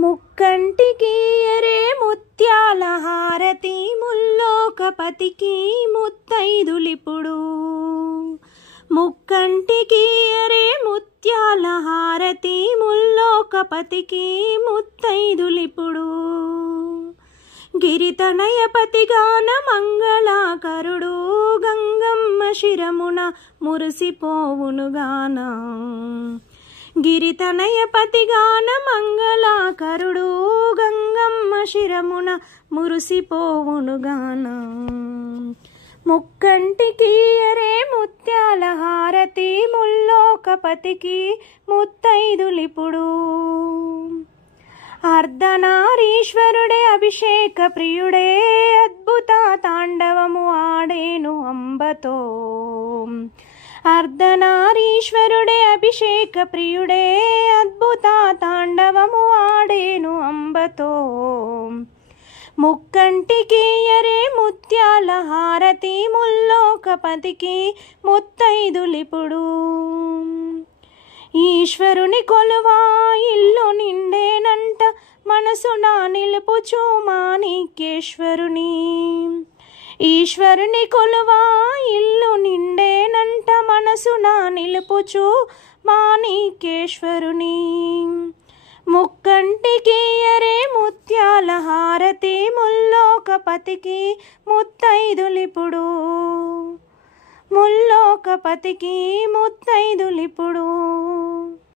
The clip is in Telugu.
ముక్కంటికి ఎరే ముత్యాల హారతి ముల్లోకపతికి ముత్తైదులిప్పుడు. ముక్కంటికి ఎరే ముత్యాల హారతి ముల్లోకపతికి ముత్తైదులిప్పుడు. గిరితనయపతిగాన మంగళాకరుడు గంగమ్మ శిరమున మురిసిపోవునుగాన. గిరితనయపతిగాన మంగళాకరుడు గంగమ్మ శిరమున మురిసిపోవునుగాన. ముక్కంటికి ఎరే ముత్యాల హారతి ముల్లోకపతికి ముత్తైదులిప్పుడు. అర్ధనారీశ్వరుడే అభిషేక ప్రియుడే అద్భుత తాండవము ఆడేను అంబతో. అర్ధనారీశ్వరుడే అభిషేక ప్రియుడే అద్భుత తాండవము ఆడేను అంబతో. ముక్కంటికి ఎరే ముత్యాల హారతి ముల్లోకపతికి ముత్తైదులిప్పుడు. ఈశ్వరుని కొలువా ఇల్లు నిండేనంట మనసున నిలుపుచు మాణిక్యేశ్వరుని. ఈశ్వరుని కొలువా ఇల్లు నిండేనంట మనసున నిలుపుచు మాణిక్యేశ్వరుని. ముక్కంటికి ఎరే ముత్యాల హారతి ముల్లోకపతికి ముత్తైదులిప్పుడు. ముల్లోకపతికి ముత్తైదులిప్పుడు.